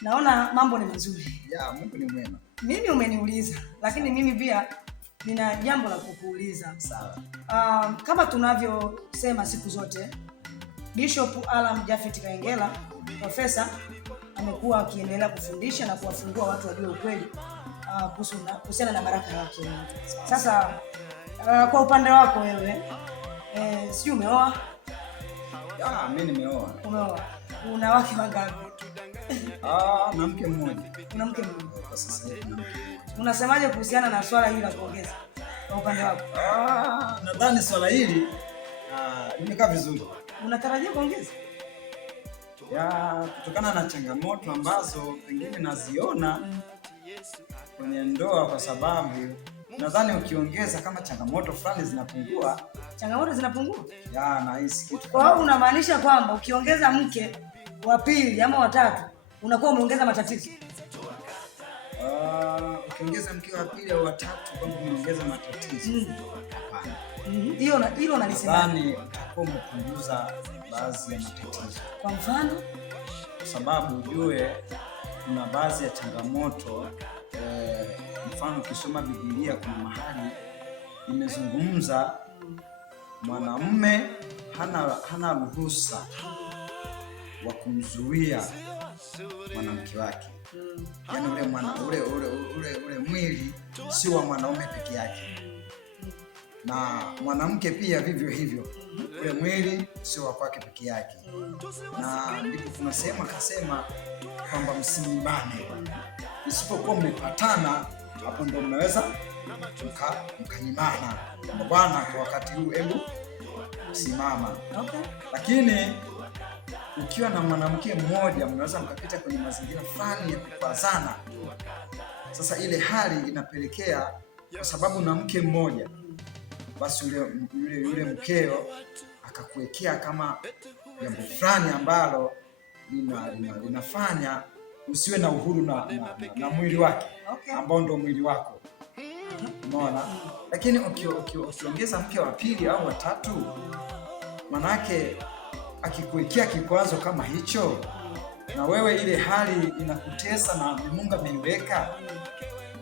Naona mambo ni mazuri. Ya, Mungu ni mwema. Mimi umeniuliza, lakini mimi pia nina jambo la kukuuliza. Sawa. Kama tunavyosema siku zote, Bishop Alam Japhet Kaengela, profesa, amekuwa akiendelea kufundisha na kuwafungua watu wajue ukweli kuhusiana na baraka yake. Sasa kwa upande wako wewe, sijui umeoa? Ya, mimi nimeoa. Umeoa. Una wake wangapi? Na mke mmoja. Una mke mmoja. Kwa sasa hivi na mke mmoja. Unasemaje kuhusiana na swala hili la kuongeza kwa upande wako? Nadhani swala hili limekaa vizuri. Unatarajia kuongeza? Ya, kutokana na changamoto ambazo pengine naziona kwenye ndoa, kwa sababu nadhani ukiongeza kama changamoto fulani zinapungua. Changamoto zinapungua? Ya, nahisi kitu. Kwa hiyo unamaanisha kwamba ukiongeza mke wa pili ama wa tatu unakuwa umeongeza matatizo? Ukiongeza mke wa pili au wa tatu kwamba umeongeza matatizo. Hapana. Hilo nalisema. Nadhani utakuwa umepunguza baadhi ya matatizo. Kwa mfano? Kwa sababu ujue kuna baadhi ya changamoto, mfano ukisoma Biblia kuna mahali imezungumza mwanamume hana ruhusa wa kumzuia mwanamke wake. Yaani ule mwili si wa mwanaume peke yake. Na mwanamke pia vivyo hivyo. Ule mwili sio wa kwake peke yake. Na ndipo kuna sehemu akasema kwamba msinyimane. Isipokuwa mmepatana, hapo ndio mnaweza mkanyimana. Bwana, kwa wakati huu hebu simama. Okay. Lakini ukiwa na mwanamke mmoja mnaweza mkapita kwenye mazingira fulani ya kukwazana. Sasa ile hali inapelekea, kwa sababu na mke mmoja, basi yule mkeo akakuwekea kama jambo fulani ambalo linafanya usiwe na uhuru na mwili wake, ambao ndio mwili wako. Unaona? Lakini ukiongeza mke wa pili au wa tatu, manake akikuwekea kikwazo kama hicho, na wewe ile hali inakutesa na Mungu ameiweka,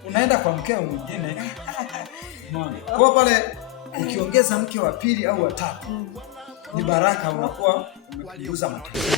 unaenda kwa mkeo mwingine. Unaona? Kwa pale ukiongeza mke wa pili au wa tatu, ni baraka, unakuwa umepunguza matatizo.